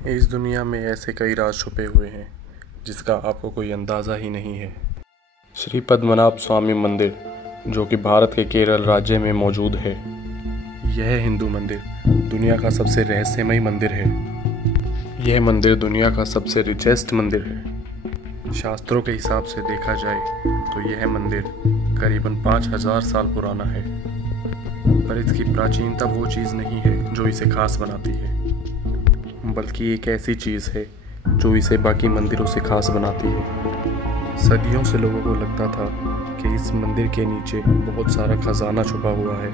इस दुनिया में ऐसे कई राज छुपे हुए हैं जिसका आपको कोई अंदाज़ा ही नहीं है। श्री पद्मनाभ स्वामी मंदिर, जो कि भारत के केरल राज्य में मौजूद है, यह हिंदू मंदिर दुनिया का सबसे रहस्यमय मंदिर है। यह मंदिर दुनिया का सबसे रिचेस्ट मंदिर है। शास्त्रों के हिसाब से देखा जाए तो यह मंदिर करीबन 5000 साल पुराना है, पर इसकी प्राचीनता वो चीज़ नहीं है जो इसे खास बनाती है, बल्कि एक ऐसी चीज़ है जो इसे बाकी मंदिरों से खास बनाती है। सदियों से लोगों को लगता था कि इस मंदिर के नीचे बहुत सारा खजाना छुपा हुआ है।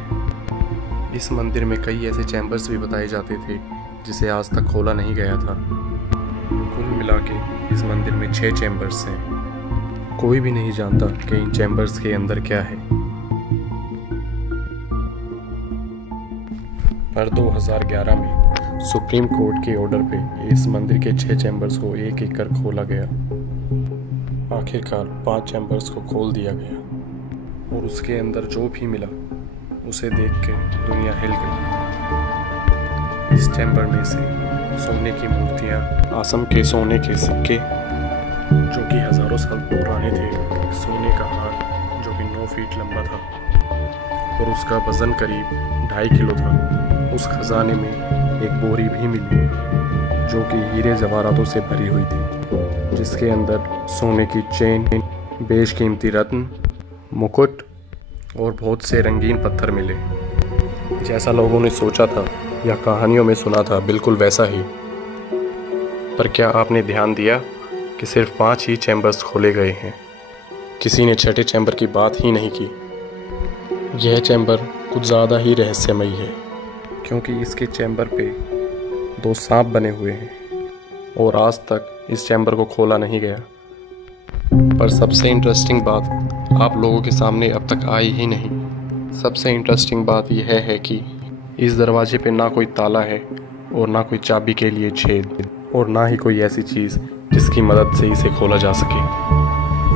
इस मंदिर में कई ऐसे चैम्बर्स भी बताए जाते थे जिसे आज तक खोला नहीं गया था। कुल मिला के इस मंदिर में 6 चैम्बर्स हैं। कोई भी नहीं जानता कि इन चैम्बर्स के अंदर क्या है। पर 2011 में सुप्रीम कोर्ट के ऑर्डर पे इस मंदिर के 6 चैम्बर्स को एक एक कर खोला गया। आखिरकार 5 चैम्बर्स को खोल दिया गया और उसके अंदर जो भी मिला उसे देख के दुनिया हिल गई। इस चैम्बर में से सोने की मूर्तियाँ, आसम के सोने के सिक्के जो कि हज़ारों साल पुराने थे, सोने का हार जो कि 9 फीट लंबा था और उसका वज़न करीब 2.5 किलो था। उस खजाने में एक बोरी भी मिली जो कि हीरे जवाहरातों से भरी हुई थी, जिसके अंदर सोने की चेन, बेशकीमती रत्न, मुकुट और बहुत से रंगीन पत्थर मिले। जैसा लोगों ने सोचा था या कहानियों में सुना था, बिल्कुल वैसा ही। पर क्या आपने ध्यान दिया कि सिर्फ 5 ही चैम्बर्स खोले गए हैं? किसी ने 6ठे चैम्बर की बात ही नहीं की। यह चैम्बर कुछ ज़्यादा ही रहस्यमयी है, क्योंकि इसके चैम्बर पे 2 सांप बने हुए हैं और आज तक इस चैम्बर को खोला नहीं गया। पर सबसे इंटरेस्टिंग बात आप लोगों के सामने अब तक आई ही नहीं। सबसे इंटरेस्टिंग बात यह है कि इस दरवाजे पे ना कोई ताला है और ना कोई चाबी के लिए छेद और ना ही कोई ऐसी चीज़ जिसकी मदद से इसे खोला जा सके।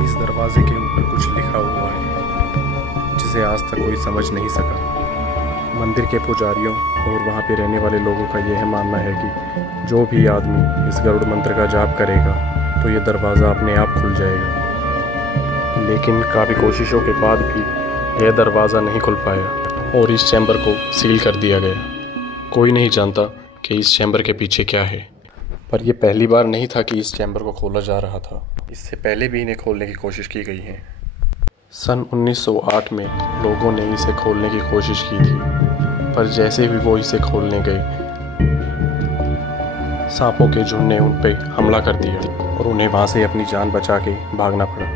इस दरवाजे के ऊपर कुछ लिखा हुआ है जिसे आज तक कोई समझ नहीं सका। मंदिर के पुजारियों और वहाँ पे रहने वाले लोगों का यह मानना है कि जो भी आदमी इस गरुड़ मंत्र का जाप करेगा तो ये दरवाज़ा अपने आप खुल जाएगा। लेकिन काफ़ी कोशिशों के बाद भी यह दरवाज़ा नहीं खुल पाया और इस चैम्बर को सील कर दिया गया। कोई नहीं जानता कि इस चैम्बर के पीछे क्या है। पर यह पहली बार नहीं था कि इस चैम्बर को खोला जा रहा था। इससे पहले भी इन्हें खोलने की कोशिश की गई है। सन 1908 में लोगों ने इसे खोलने की कोशिश की थी, पर जैसे भी वो इसे खोलने गए, सांपों के झुंड ने उन पर हमला कर दिया और उन्हें वहाँ से अपनी जान बचा के भागना पड़ा।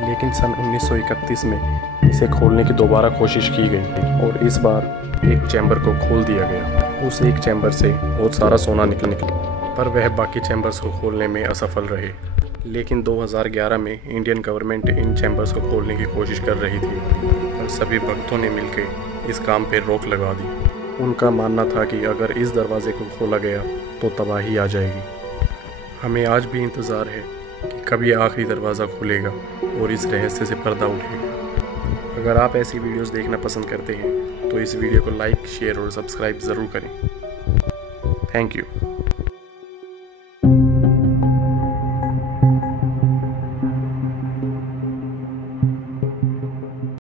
लेकिन सन 1931 में इसे खोलने की दोबारा कोशिश की गई और इस बार एक चैम्बर को खोल दिया गया। उस एक चैम्बर से बहुत सारा सोना निकला, पर वह बाकी चैम्बर्स को खोलने में असफल रहे। लेकिन 2011 में इंडियन गवर्नमेंट इन चैम्बर्स को खोलने की कोशिश कर रही थी, पर सभी भक्तों ने मिलकर इस काम पर रोक लगा दी। उनका मानना था कि अगर इस दरवाजे को खोला गया तो तबाही आ जाएगी। हमें आज भी इंतज़ार है कि कब ये आखिरी दरवाज़ा खुलेगा और इस रहस्य से पर्दा उठेगा। अगर आप ऐसी वीडियोस देखना पसंद करते हैं तो इस वीडियो को लाइक, शेयर और सब्सक्राइब ज़रूर करें। Thank you.